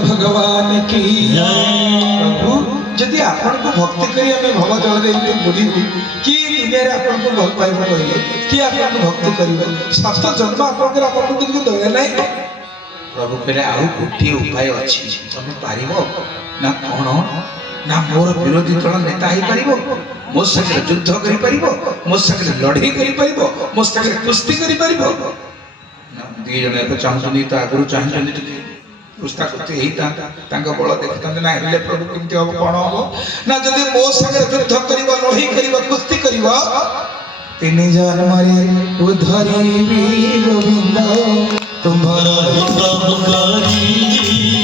भगवान की प्रभु जदि आपण को भक्ति करी हमें भव जल रे बुझी कि दुनिया रे आपण को भक्त पाइबो कहले कि आपण को भक्ति करिवो सप्त जन्म आपण के आपण को दिन दया नै प्रभु कहले आउ गोटी उपाय अछि तमे पारिबो ना कोन ना मोर विरोधी दल नेता ही पारिबो मो संगे युद्ध करि पारिबो मो संगे लड़ाई करि पारिबो मो संगे कुश्ती करि पारिबो ना दी जने तो चाहछनी तो आगु चाहछनी पुस्तक होते ही तांका बळ देखतन ना हेले प्रभु केमति हो कोन हो ना जदी मो संगे युद्ध करिवो लड़ाई करिवो कुश्ती करिवो तिनि जन मारे उधरी भी गोविंद तुम्हारा सब करी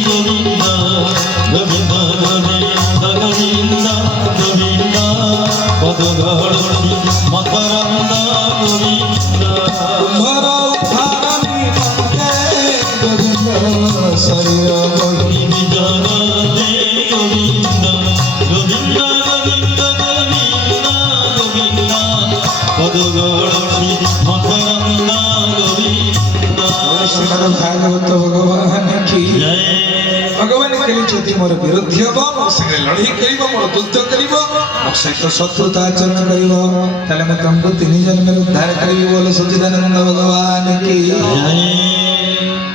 गोविंद गोविंद गोविंद गोविंद पद गढ़ी मकरंद गोविंद तुम्हारा उद्धारनी मंगे गोविंद शरीर गोविंद जन दे गोविंद गोविंद गोविंद गोविंद गोविंद पद गढ़ी मकरंद गोविंद श्रीमद् भागवत भगवान की भगवान कहली जदि मोर विरोधी हो मो संगे लड़ाई करिवो मोर युद्ध करिवो मो सहित शत्रुता आचरण करिवो ताले मैं तुमको तीन जन्म में उद्धार करिवो बोले सच्चिदानंद भगवान की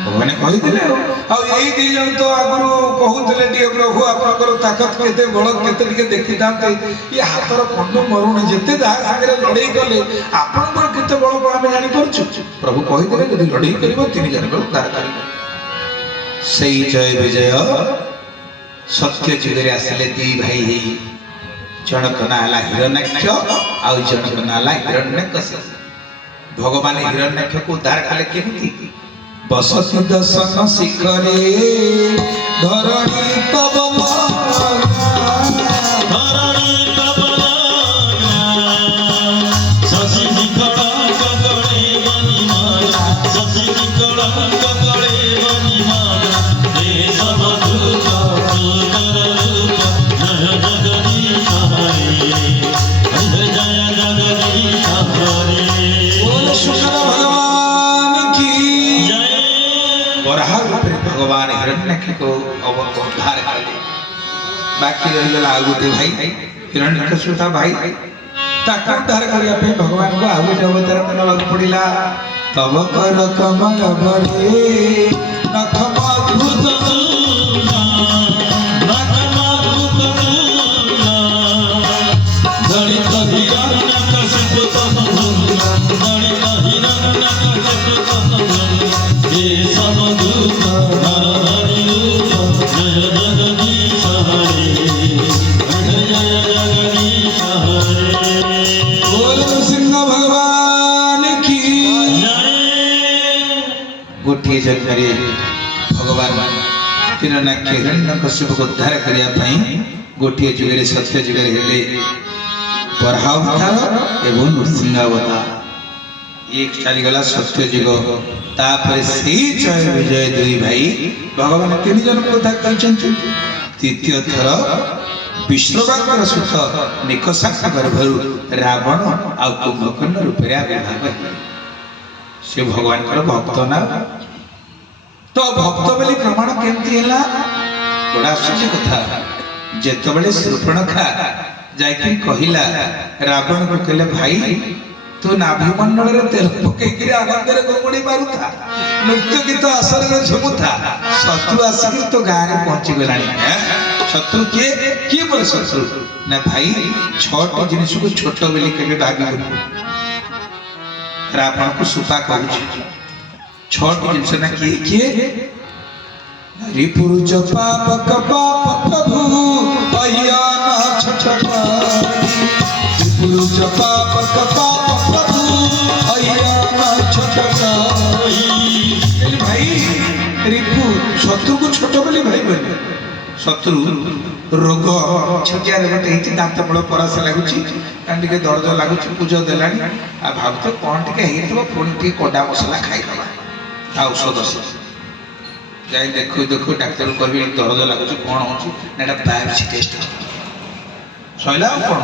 भगवान कहि दिले आ एई दी जन तो आगुरु कहउतले टी प्रभु आपनकर ताकत केते बळ केते टिके देखितांते ये हातर पंडु मरुण जेते दा संगे लड़ाई कले आपनकर केते बळ को हम जानि परछु प्रभु कहि दिले जदि लड़ाई करिवो तीन जन्म में उद्धार करिवो सही जय विजय सत्य जुगरे आसले दी भाई हे जनक नाला हिरण्यक्ष आ जनक नाला हिरण्यकशिपु भगवान हिरण्यक्ष को उद्धार कले केमति बसति दसन शिखरे धरणी तब धरणी कबला शशि निकड़ा ककड़े बनी माया शशि निकड़ा ककड़े बनी माया हे सब दुख सुंदर रूप जय जगदीश हरे जय जगदीश हरे बोल शुक्र भगवान की जय वराह रूपे भगवान हिरण्यक्ष को उद्धार कले बाकी रही गला आ गोटे भाई हिरण्यकशिपु था भाई ताका उद्धार करिया पे भगवान को आ गोटे अवतार मनवाक पड़िला तब कर कमल भरे नख मधुर बोल सिंह भगवान की गोटे जन्मरे भगवान हिरण्यक्ष हिरण्यकशिपु को उद्धार करिया पई गोटे जुगरे सत्य जुगरे हेले बराह अवतार एवं नृसिंह अवतार एक चली गला सत्य जुग तापर से जय विजय दुई भाई भगवान तीन जन को उद्धार करछन्ति तृतीय थर विष्णुवाकर सुत निकषाक्ष गर्भरु रावण आ कुंभकर्ण रूपे आविर्भाव हेले से भगवान कर भक्त ना तो भक्त बोली प्रमाण केमती हैला बड़ा आश्चर्य कथा जेतबेले शूर्पणखा जायकि कहिला रावण को कहले भाई तू नाभिमंडल रे तेल पके गिरे आनंद रे गोमुड़ी मारुथा नृत्य गीत असर रे झुमुथा शत्रु आसी तो गां रे पहुंची गलानी शत्रु के मोर शत्रु ना भाई छोट जिनिस को छोट बेली केबे भागी रावण को सुपा कहू छोट जिनिस ना किए रिपुरुष पाप पाप प्रभु अया ना छठका रिपुरुष पाप पाप प्रभु अया ना छठका ଶତ୍ରୁ ରୋଗ ଛୋଟିଆ ରୋଗଟେ ହେଇଛି, ଦାନ୍ତ ମୂଳ ପରାସ ଲାଗୁଛି, ଟିକେ ଦରଜ ଲାଗୁଛି, ପୂଜ ଦେଲାଣି, ଆଉ ଭାବୁଛ କ'ଣ ଟିକେ ହେଇଥିବ, ପୁଣି ଟିକେ କଡା ମସଲା ଖାଇଦେବା, ତା ଔଷଧ ସେ ଯାଇ ଦେଖୁ ଦେଖୁ ଡାକ୍ତର କହିବେ ଦରଜ ଲାଗୁଛି, କ'ଣ ହେଉଛି ନା ଏଇଟା ବାୟୋପ୍ସି ଟେଷ୍ଟ ସରିଲା। ଆଉ କ'ଣ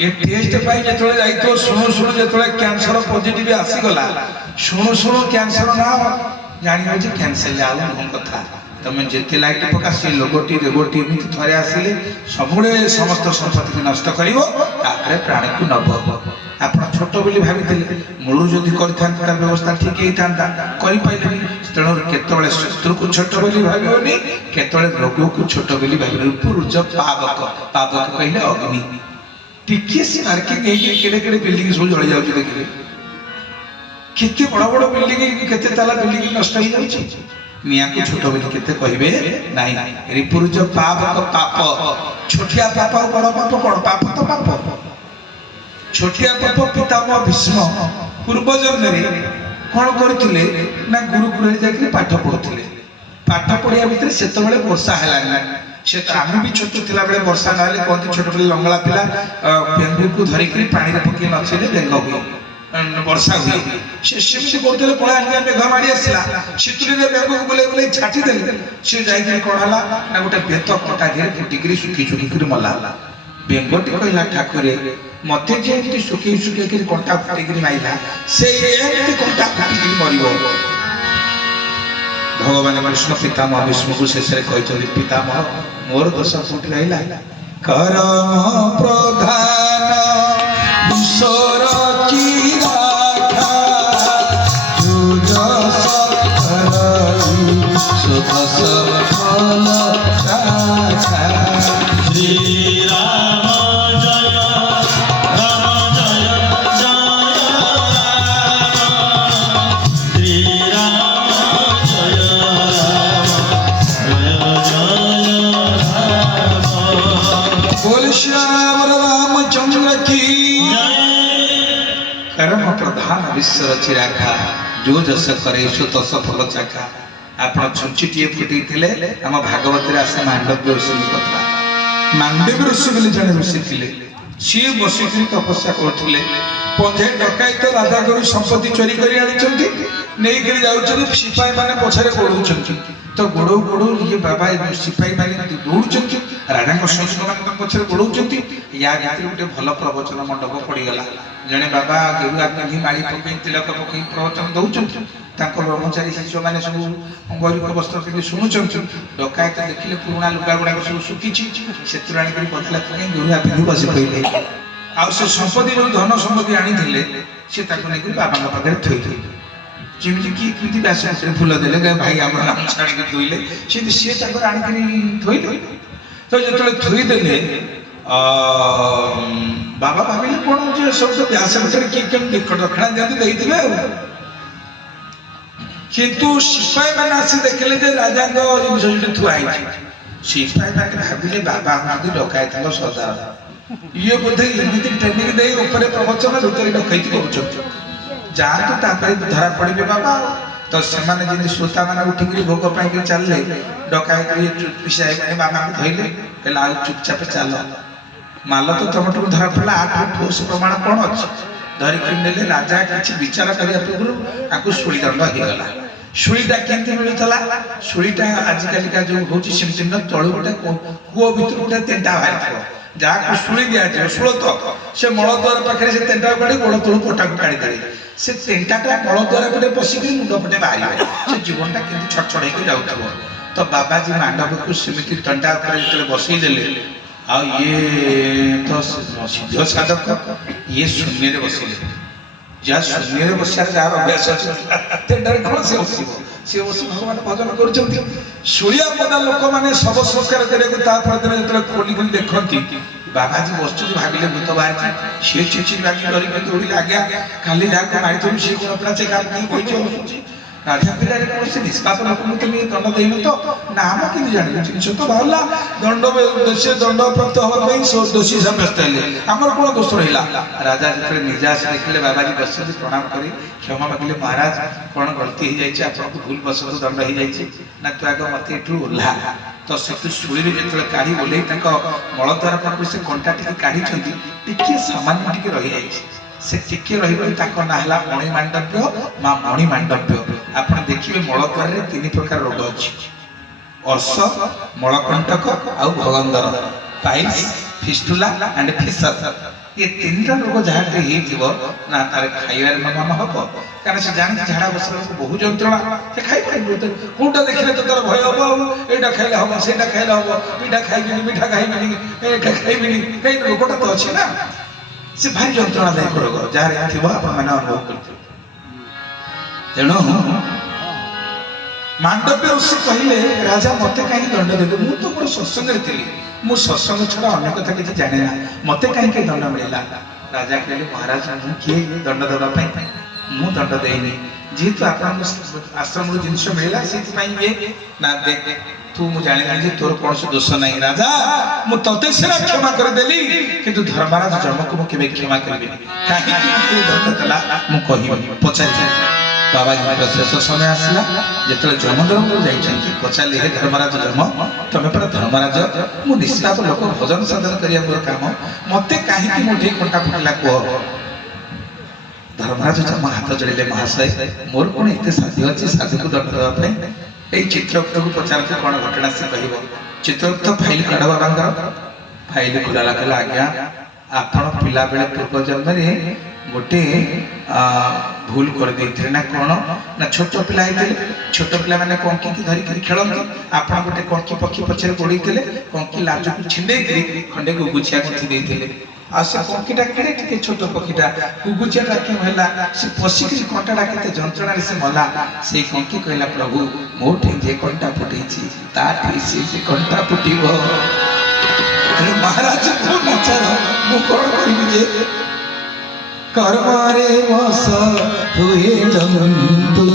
ଏ ଟେଷ୍ଟ ପାଇଁ ଯେତେବେଳେ ଯାଇଥିବ ଶୁଣୁ ଶୁଣୁ ଯେତେବେଳେ କ୍ୟାନ୍ସର ପଜିଟିଭ ଆସିଗଲା, ଶୁଣୁ ଶୁଣୁ କ୍ୟାନ୍ସର ନା ଜାଣିବ ଯେ କ୍ୟାନ୍ସର ଆଉ ନୁହଁ କଥା। ତମେ ଯେତେ ଲାଇଟ୍ ପକା ସେ ରୋଗଟି ରୋଗଟି ଏମିତି ଥରେ ଆସିଲେ ସବୁବେଳେ ସମସ୍ତ ସମ୍ପତ୍ତିକୁ ନଷ୍ଟ କରିବ, ତାପରେ ପ୍ରାଣକୁ ନବ। ଆପଣ ଛୋଟ ବୋଲି ଭାବିଥିଲେ, ମୂଳରୁ ଯଦି କରିଥାନ୍ତେ ତାର ବ୍ୟବସ୍ଥା ଠିକ ହେଇଥାନ୍ତା, କରିପାରିଲେନି। ତେଣୁ କେତେବେଳେ ଶତ୍ରୁକୁ ଛୋଟ ବୋଲି ଭାବିବନି, କେତେବେଳେ ରୋଗକୁ ଛୋଟ ବୋଲି ଭାବିବନି। ପୁରୁଷ ପାବକ, ପାବକ କହିଲେ ଅଗ୍ନି। ଟିକେ ସେ ମାର୍କିଂ ହେଇକି କେଡ଼େ କେଡ଼େ ବିଲ୍ଡିଂ ସବୁ ଜଳି ଯାଉଛି, ଦେଖିଲେ କେତେ ବଡ଼ ବଡ଼ ବିଲ୍ଡିଂ, କେତେ ତାଲା ବିଲ୍ଡିଂ ନଷ୍ଟ ହେଇଯାଉଛି। ନିଆଁକୁ ଛୋଟ ବୋଲି କେତେ କହିବେ ନାହିଁ। ରିପୁରୁଜ ପାବକ, ପାପ ଛୋଟିଆ ପାପ ଆଉ ବଡ଼ ପାପ କ'ଣ? ପାପ ତ ପାପ। ଛୋଟିଆ ପାପ ପିତାମହ ଭୀଷ୍ମ ପୂର୍ବ ଜନ୍ମରେ କ'ଣ କରିଥିଲେ ନା ଗୁରୁକୁଳରେ ଯାଇକି ପାଠ ପଢୁଥିଲେ। ପାଠ ପଢିବା ଭିତରେ ସେତେବେଳେ ବର୍ଷା ହେଲାନି। ସେ ଆମେ ବି ଛୋଟ ଥିଲାବେଳେ ବର୍ଷା ନହେଲେ କହନ୍ତି ଛୋଟ ପିଲା ଲଙ୍ଗଳା ପିଲା ବେଙ୍ଗକୁ ଧରିକି ପାଣିରେ ପକେଇ ନଥିଲେ ବେଙ୍ଗ ହୁଏ, ବର୍ଷା ହୁଏ। ସେ ସେମିତି କରୁଥିଲେ, କଳାହାଣ୍ଡିଆ ମେଘ ମାଡ଼ି ଆସିଲା, ଶୀତୁଳିରେ ବେଙ୍ଗକୁ ବୁଲେଇ ବୁଲେଇ ଛାଟି ଦେଲେ। ସେ ଯାଇକି କ'ଣ ହେଲା ନା ଗୋଟେ ବେତ କଣ୍ଟା ଘେରେ ଫୁଟିକିରି ଶୁଖି ଶୁଖିକିରି ମଲା। ବେଙ୍ଗଟି କହିଲା, ଠାକୁରେ ମତେ ଯେ ଏମିତି ଶୁଖେଇ ଶୁଖେଇକିରି କଣ୍ଟା ଫୁଟିକିରି ମାଇଲା, ସେ ଏମିତି କଣ୍ଟା ଫୁଟିକିରି ମରିବ। ଭଗବାନ କୃଷ୍ଣ ପିତାମହ ଭୀଷ୍ମକୁ ଶେଷରେ କହିଛନ୍ତି, ପିତାମହ ମୋର ଦୋଷ କୋଉଠି ରହିଲା? କରମ ପ୍ରଧାନ ଈଶ୍ୱର ଚିରାଖା, ଶ୍ରୀରାମ ଜୟ ରାମ ଜୟ ଜୟ ରାମ, ଶ୍ରୀରାମ ଜୟ ରାମ ଜୟ ରାମ। बोल श्याम रामचंद्र की। कर्म प्रधान विश्व चिराखा, जो जस करे सो तस फल चाखा। आपण छुंचिटिए फुटेइथिले आम भागवत रे आसे मांडव्य ऋषि कथा। मांडव्य ऋषि बोली जने ऋषि थिले, सी बसिकरी तपस्या करथिले। पंजे डकायत राजा गुरु संपत्ति चोरी करी आनिचंती, नेई करी जाउचंती, सिपाही माने पछरे गोडुचंती। तो गोड़ो गोड़ो ये बाबा सिपाही माने दौड़ुचंती, राजा सैनिक मान पछरे गोडुचंती। या भितर गोटे भल प्रवचन मंडप पड़ीगला। जने बाबा गेरुआ पिंधि माड़ी पकई तिलक पकई प्रवचन दौचंती, तांको ब्रह्मचारी शिष्य माने सब गरीब वस्त्र पिंधि शुणुचंती। डकायत देखिले पुराणा लुगा गुडा सब सुखिछि, सेतुर आनी करी बदला पकई गेरुआ पिंधि बसि पइले। आ से संपत्ति जो धन संपत्ति आनी थिले से ताको नै करी बाबा पाखरे थई थई जेमिति कि किति व्यासन फूल देले भाई हमर नाम छाड़ी के थोइले, से सी ताको आनी करी थोइले। तो जेतले थोइ देले बाबा भाविले कोन जे सब तो व्यासन करे कि केम दक्षिणा जदी देइथिबे। किंतु सिपाही माने आसी देखले जे राजांग जिनिस जे थुआई, सिपाही माने भाविले बाबा हमके डकायत को सरदार, ये बोधे एमिति ट्रेनिंग दे ऊपर प्रवचन भीतर डकैती करूछन। जातु तापरे धरा पड़िबे बाबा। तो सेमाने जिनि श्रोता माने उठिकरी भोग पाई के चलले, डकायत पिसाई माने बाबा को धइले, कहला चुपचाप चल। माल तो तमटू धरा पड़ला, आठ ठोस प्रमाण कोन अछि धरिकरी नेले। राजा किछि विचार करिया पूर्व आकु सुली दंड हे गला। सुलीटा केंति मिलुतला? सुलीटा आज काली का जो होछि सेमति न, तळु गोटे कुओ भितर गोटे तेंटा बाहारिथो, जाको सुली दिया जे सुळ तो से मळद्वार पाखरे से तेंटा काढी गोड़ तळु पोटा को काढी देले। से तेंटाटा मळद्वार पटे पसिकरी मुंड पटे बाहारिबे, से जीवनटा केंति छटछड हेके जाउथबो। तो बाबाजी मांडव को सेमिति तेंटा ऊपर जेतले बसई देले, आ ये तो सिद्ध साधक ये शून्य रे बसिले। जा शून्य रे बसिया जार अभ्यास अछि, तेंटारे कोन से बसिबो, से बसि भगवान भजन करछथि। सुलिया पदा लोक माने सब संस्कार करे को ता परदिन जेतले खोली खोली देखंती, बाबाजी बसुची भाबिले भूत बाहर सी चिची बाकी डरी के दौड़ी लाग्या। खाली जाको मारी तो सी कोन अपना चेक आप की कोइ बसुची राजा पिलारे कोन से निष्पाप लोक मु तुम दंड देइनो तो नाम कि जानि जिनिस तो बाहला दंड दोषी दंड प्राप्त होबा पई सो दोषी साब्यस्त हेले, हमर कोन दोष रहिला। राजा जेतले निजास देखले बाबाजी बसुची प्रणाम करी क्षमा मागिले, महाराज कोन गलती हो जाइछि, आपन को भूल बसत दंड हो जाइछि ना, तू आगो मते एठु ओल्हा ତ ସେଠୁ ଶୂଳୀରେ ଯେତେବେଳେ କାଢି ଓହ୍ଲେଇ ତାଙ୍କ ମଳଦ୍ୱାର ପାଖରୁ ସେ କଣ୍ଟା ଟିକେ କାଢିଛନ୍ତି, ଟିକେ ସାମାନ୍ୟ ଟିକେ ରହିଯାଇଛି। ସେ ଟିକେ ରହିବାରୁ ତାଙ୍କ ନାଁ ହେଲା ମଣିମାଣ୍ଡବ୍ୟ, ମା ମଣିମାଣ୍ଡବ୍ୟ। ଆପଣ ଦେଖିବେ ମଳଦ୍ୱାରରେ 3 ପ୍ରକାର ରୋଗ ଅଛି, ଅର୍ଶ, ମଳକଣ୍ଟକ ଆଉ ଭଗନ୍ଦର, ପାଇଲ୍ସ, ଫିଷ୍ଟୁଲା ଆଣ୍ଡ ଫିସର। ଏ 3ଟା ରୋଗ ଯାହାଠି ହେଇଥିବ ନା ତାର ଖାଇବାରେ ମନ ହବ, କାରଣ ସେ ଜାଣିଛି ଝାଡ଼ା ବସିବାକୁ ବହୁ ଯନ୍ତ୍ରଣା, ସେ ଖାଇପାରିବ। କୋଉଟା ଦେଖିଲେ ତ ତାର ଭୟ ହବ, ଆଉ ଏଇଟା ଖାଇଲେ ହବ, ସେଇଟା ଖାଇଲେ ହବ, ପିଠା ଖାଇବିନି, ମିଠା ଖାଇବିନି, ଏଇଟା ଖାଇବିନି, ଏଇ ରୋଗଟା ତ ଅଛି ନା। ସେ ଭାରି ଯନ୍ତ୍ରଣାଦାୟକ ରୋଗ, ଯାହାର ଥିବ ଆପଣମାନେ ଅନୁଭବ କରୁଥିବେ। ତେଣୁ ମାଣ୍ଡବ୍ୟ ଋଷି କହିଲେ, ରାଜା ମତେ କାହିଁକି ଦଣ୍ଡ ଦେଲେ? ମୁଁ ତ ମୋର ସତ୍ସଙ୍ଗରେ ଥିଲି, ମୁଁ ସତ୍ସଙ୍ଗ ଛଡା ଅନ୍ୟ କଥା କିଛି ଜାଣେ ନା, ମତେ କାହିଁକି ଦଣ୍ଡ ମିଳିଲା? ରାଜା କହିଲେ, ମହାରାଜ ମୁଁ କିଏ ଦଣ୍ଡ ଦେବା ପାଇଁ? ମୁଁ ଦଣ୍ଡ ଦେଇନି, ଯେହେତୁ ଆପଣଙ୍କ ଆଶ୍ରମରୁ ଜିନିଷ ମିଳିଲା ସେଇଥିପାଇଁ ଇଏ ନା ଦେ। ତୁ ମୁଁ ଜାଣିଲି ଯେ ତୋର କୌଣସି ଦୋଷ ନାହିଁ ରାଜା, ମୁଁ ତତେ ସିନା କ୍ଷମା କରିଦେଲି, କିନ୍ତୁ ଧର୍ମରାଜ ଯମକୁ ମୁଁ କେବେ କ୍ଷମା କରିବିନି। କାହିଁକି ମତେ ଦଣ୍ଡ ଦେଲା ମୁଁ କହିବି, ପଚାରିଲି। ବାବାଜୀଙ୍କର ଶେଷ ସମୟ ଆସିଲା, ଯେତେବେଳେ ଯମଦରକୁ ଯାଇଛନ୍ତି, ପଚାରିଲେ, ହେ ଧର୍ମରାଜ ଯମ, ତମେ ପରା ଧର୍ମରାଜ, ମୁଁ ନିଷ୍ପାପ ଲୋକ, ଭଜନ ସାଧନ କରିବା ମୋର କାମ, ମତେ କାହିଁକି ମୋ ଦେହ କଣ୍ଟା ଫୁଟିଲା କୁହ? ଧର୍ମରାଜ ଯମ ହାତ ଯୋଡ଼ିଲେ, ମହାଶୟ ମୋର କଣ ଏତେ ସାଧ୍ୟ ଅଛି ସାଧୁକୁ ଦଣ୍ଡ ଦେବା ପାଇଁ? ଏଇ ଚିତ୍ରଗୁପ୍ତକୁ ପଚାରନ୍ତୁ କଣ ଘଟଣା ସେ କହିବ। ଚିତ୍ରଗୁପ୍ତ ଫାଇଲ କାଢ ବାବାଙ୍କର। ଫାଇଲ ଖୋଲା କହିଲା, ଆଜ୍ଞା ଆପଣ ପିଲାବେଳେ ପୂର୍ବ ଜନ୍ମରେ ଗୋଟେ ଭୁଲ କରିଦେଇଥିଲେ ନା କଣ? ନା ଛୋଟ ପିଲା ହେଇଥିଲେ, ଛୋଟ ପିଲାମାନେ କଙ୍କିକି ଧରିକିରି ଖେଳନ୍ତି, ଆପଣ ଗୋଟେ କଙ୍କି ପକ୍ଷୀ ପଛରେ ଗୋଡେଇଥିଲେ, କଙ୍କି ଲାଜକୁ ଛିଣ୍ଡେଇକିରି ଖଣ୍ଡେ ଗୁଗୁଚିଆ ଗୁନ୍ଥି ଦେଇଥିଲେ। ଆଉ ସେ କଙ୍କିଟା କେଡ଼େ ଟିକେ ଛୋଟ ପକ୍ଷୀଟା, ଗୁଗୁଚିଆଟା କେଉଁ ହେଲା, ସେ ପଶିକିରି କଣ୍ଟାଟା କେତେ ଯନ୍ତ୍ରଣାରେ ସେ ମଲା। ସେଇ କଙ୍କି କହିଲା, ପ୍ରଭୁ ମୋଠି ଯେ କଣ୍ଟା ଫୁଟେଇଛି ତାଠି ସେ କଣ୍ଟା ଫୁଟିବ। ତେଣୁ ମହାରାଜ ମୁଁ ନାଚାର, ମୁଁ କଣ କରିବି ଯେ? କର୍ମରେ ବସ ହୁଏ ଜନ୍ତୁ।